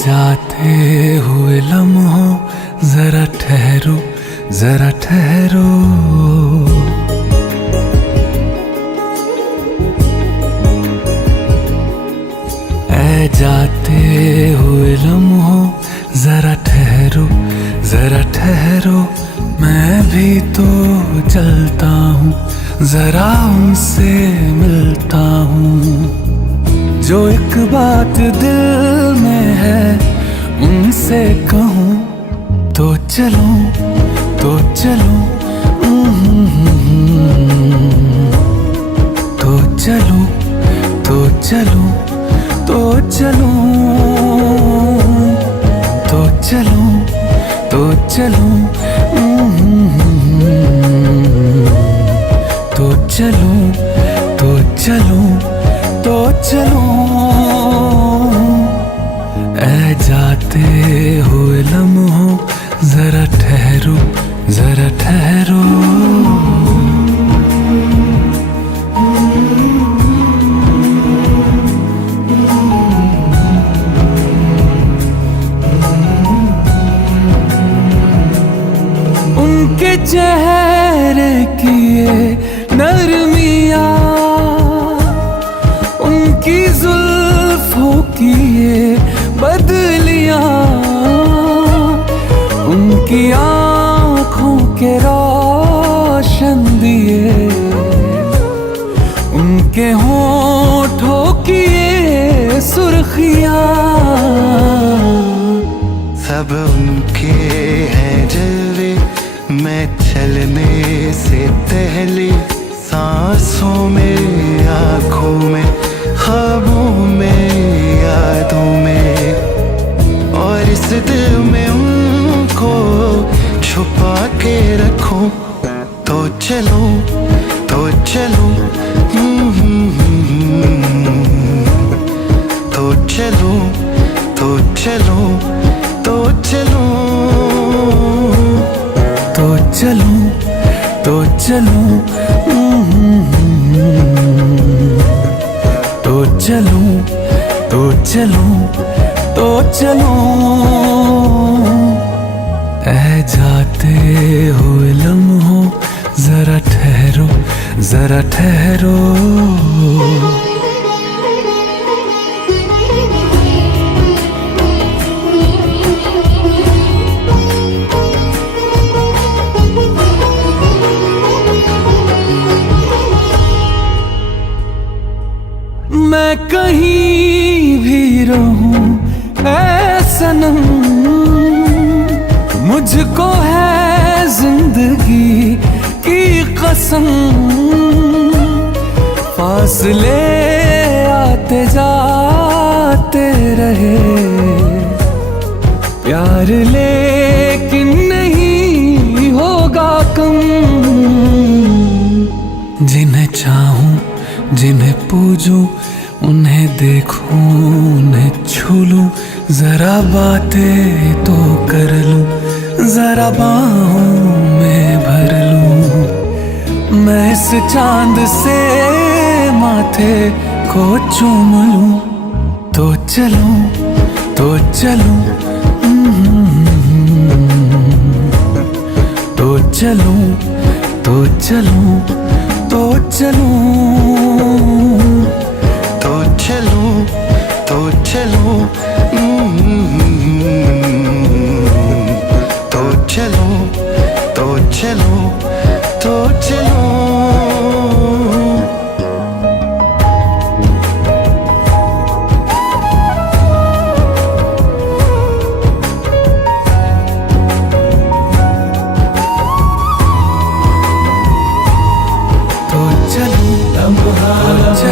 जाते हुए लम्हों जरा ठहरो, जरा ठहरो। ऐ जाते हुए लम्हों जरा ठहरो, जरा ठहरो। मैं भी तो चलता हूँ, जरा उनसे मिलता हूँ। जो एक बात दिल में है उनसे कहूँ तो चलो, तो चलो, तो चलो, तो चलो, तो चलो, तो चलो, तो चलो, तो चलो, तो चलो, तो चलो। ऐ जाते हुए लम्हों जरा ठहरो, जरा ठहरो। उनके चेहरे की ये नरमिया, उनकी जुल्फों की ये बदलियां, उनकी आँखों के रोशन दिए, उनके होठों की ये सुर्खियां, सब उनके हैं जलवे। मैं चलने से पहले सांसों में, आँखों में, ख्वाबों में, यादों में, और इस दिल में उनको छुपा के रखूं। तो चलो, तो चलो, तो चलो, तो चलो, तो चलो, तो चलो, तो चलो, तो चलो, तो चलो, तो चलो। ऐ जाते हुए लम्हों जरा ठहरो, जरा ठहरो। मैं कहीं भी रहूं ऐ सनम, मुझको है जिंदगी की कसम। फासले आते जाते रहे, प्यार लेकिन नहीं होगा कम। जिन्हें चाहूं, जिन्हें पूजूं, उन्हें देखूं, उन्हें छू लूं, जरा बातें तो कर लूं, जरा बाहों में भर लूं। मैं इस चांद से माथे को चूम लूं। तो चलो, तो चलो, तो चलो, तो चलो, तो चलो, तो चलो, तो चलो, तो चलो, तो चलो, तो चलो। तो चलो,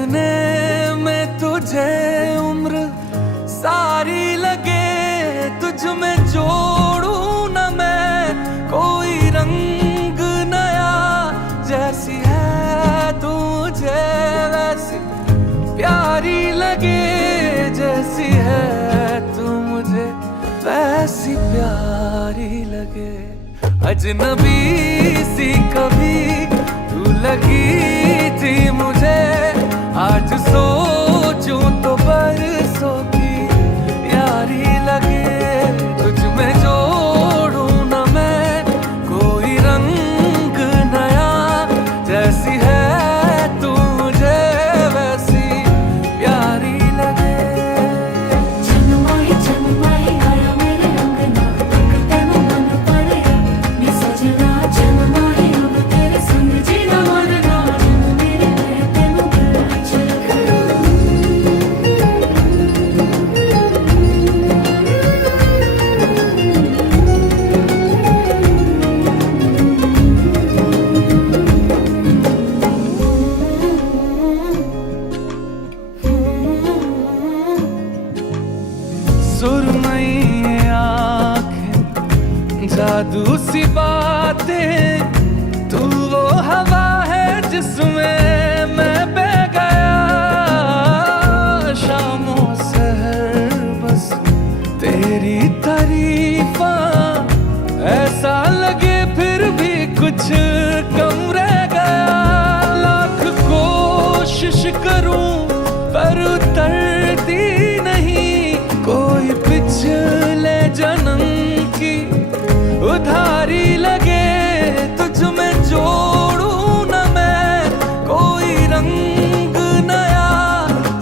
देखने में तुझे उम्र सारी लगे, तुझ में जोड़ूं न मैं कोई रंग नया। जैसी है तू मुझे वैसी प्यारी लगे, जैसी है तू मुझे वैसी प्यारी लगे। अजनबी सी कभी तू लगी थी मुझे, आज सोचूं तो बरसों की यारी लगे। तुझ में जोड़ूं न मैं कोई रंग नया, जैसी है तू मुझे वैसी प्यारी लगे। जन्माई आया मेरे अंगना, तेनू मन पड़िया नी सजना। जन्माई अब तेरे संग जीना मरना, जन्म मेरे मैं तेनू गले च रखना। सुरमई आंखें, जादू सी बातें, तू वो हवा है जिसमें मैं बह गया। शामों सहर बस तेरी तारीफा, ऐसा लगे फिर भी कुछ कम रह गया। लाख कोशिश करूं पर उतरती नहीं कोई पिछले जन्म की उधारी लगे। तुझ में जोड़ूं न मैं कोई रंग नया,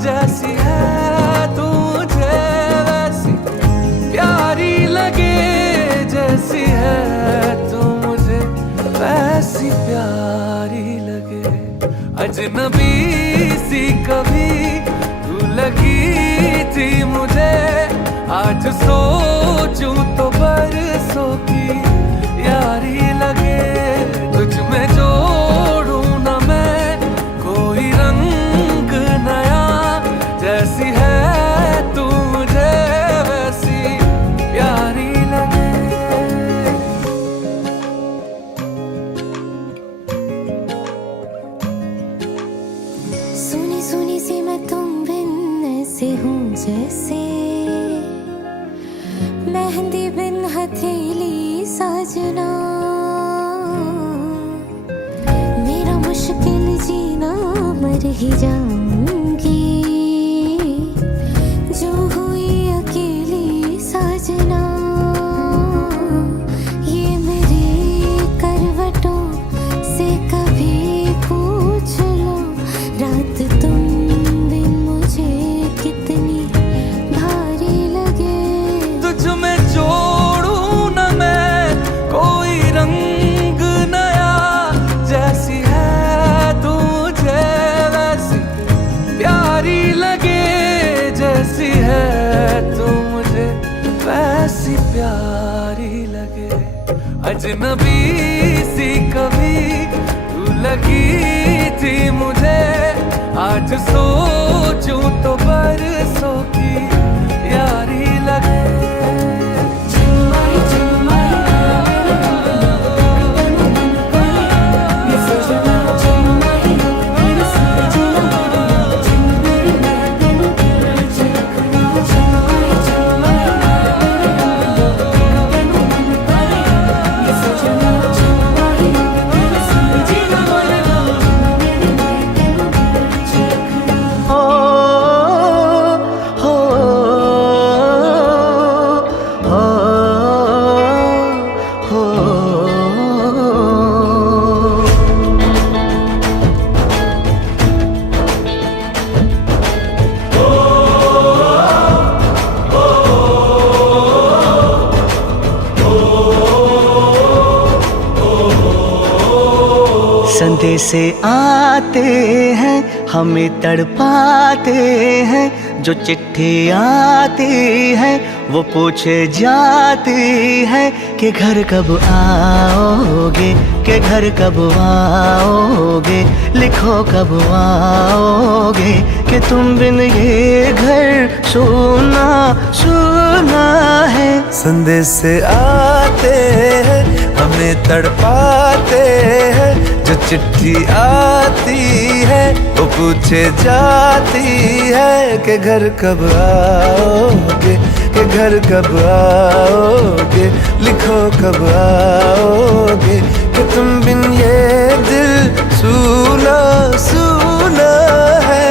जैसी है तू मुझे वैसी प्यारी लगे, जैसी है तू मुझे वैसी प्यारी लगे। अजनबी सी कभी तू लगी थी मुझे, आज सोचूं तो बरसों की यारी लगे। तुझ में जोड़ूं न मैं कोई रंग नया, जैसी है तू मुझे वैसी प्यारी लगे। सुनी सुनी सी मैं तुम बिन ऐसे हूँ जैसे मेहंदी बिन हथेली साजना। मेरा मुश्किल जीना मर ही जाऊंगी जो हुई अकेली साजना। ये मेरी करवटों से कभी पूछ लो, रात तुम बिन मुझे कितनी भारी लगे। तुझ में जोड़ूं न मैं कोई रंग नया, जैसी है तू मुझे वैसी प्यारी लगे, जैसी है तू मुझे वैसी प्यारी लगे। अजनबी सी कभी तू लगी थी मुझे, आज सोचूं तो बरसों की यारी लगे। संदेशे आते हैं हमें तड़पाते हैं, जो चिट्ठी आती है वो पूछे जाती है कि घर कब आओगे, कि घर कब आओगे, लिखो कब आओगे कि तुम बिन ये घर सूना सूना है। संदेश से आते हैं हमें तड़पाते हैं, जो चिट्ठी आती है वो पूछे जाती है कि घर कब आओगे, कि घर कब आओगे, लिखो कब आओगे कि तुम बिन ये दिल सूना सूना है।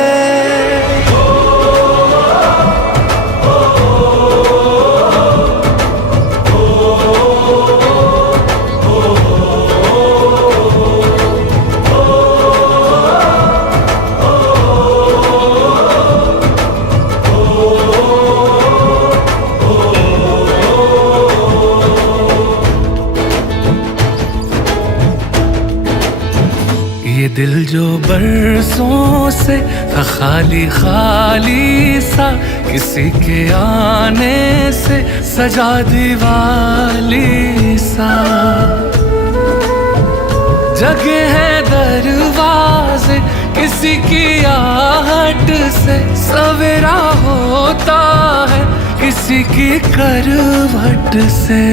ये दिल जो बरसों से था खाली खाली सा, किसी के आने से सजा दीवाली सा। जगे हैं दरवाजे किसी की आहट से, सवेरा होता है किसी की करवट से।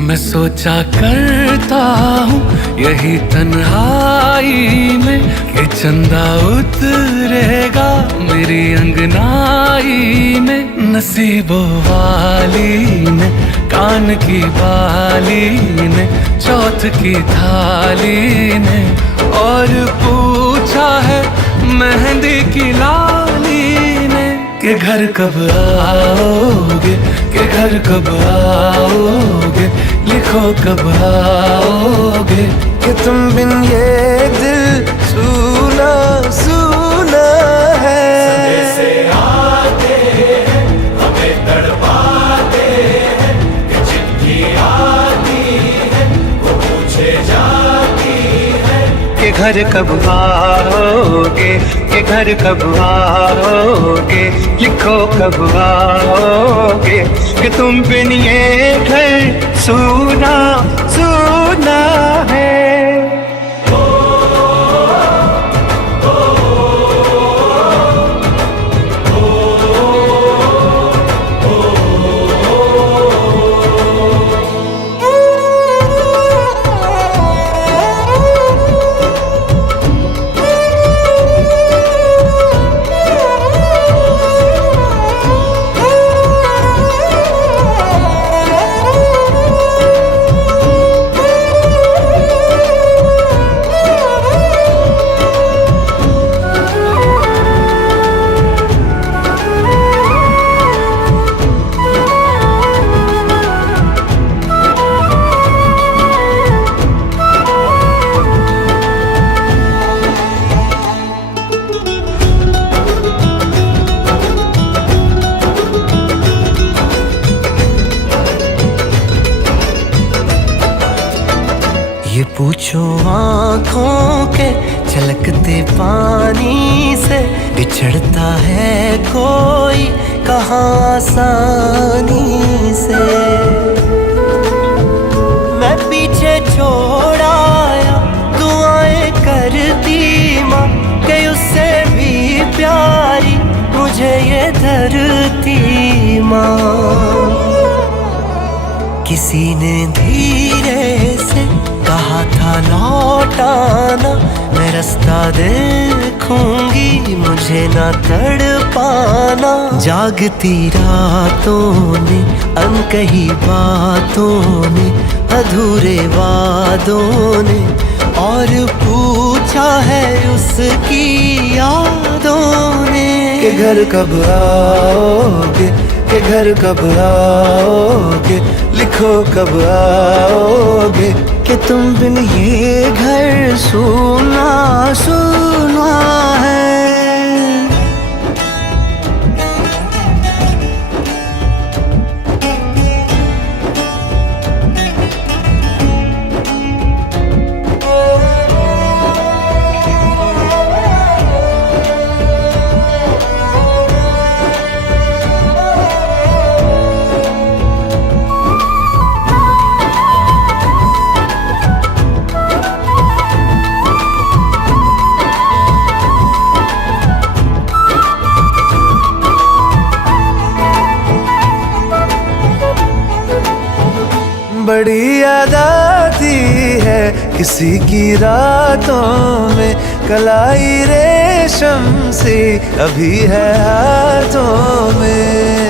मैं सोचा करता हूँ यही तन्हाई में कि चंदा उतरेगा मेरी अंगनाई में। नसीबों वाली ने कान की बाली ने, चौथ की थाली ने, और पूछा है मेहंदी की लाली ने कि घर कब आओगे, कि घर कब आओगे, लिखो कब आओगे कि तुम बिन ये दिल सूना सूना है। संदेश से आते हैं हमें तड़पाते हैं, कि चिट्ठी आती है वो पूछे जाती है कि घर कब आओगे, कि घर कब आओगे, लिखो कब आओगे कि तुम बिन ये घर सूना सूना है। ये पूछो आँखों के छलकते पानी से, बिछड़ता है कोई कहाँ आसानी से। मैं पीछे छोड़ आया दुआएं करती माँ, कि उससे भी प्यारी मुझे ये धरती माँ। किसी ने धीरे से कहा था लौट आना, मैं रास्ता देखूंगी मुझे ना तड़पाना। जागती रातों ने, अनकही बातों ने, अधूरे वादों ने, और पूछा है उसकी यादों ने कि घर कब आओगे, कि घर कब आओगे, लिखो कब आओगे कि तुम बिन ये घर सूना सूना है। बड़ी याद आती है किसी की रातों में, कलाई रेशम सी अभी है हाथों में।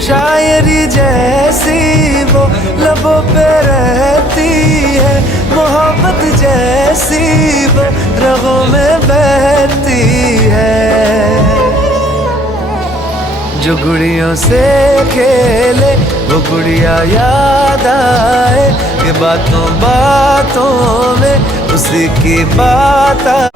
शायरी जैसी वो लबों पे रहती है, मोहब्बत जैसी वो रगों में बहती है। जो गुड़ियों से खेले वो गुड़िया याद आए, कि बातों बातों में उसी की बात आए।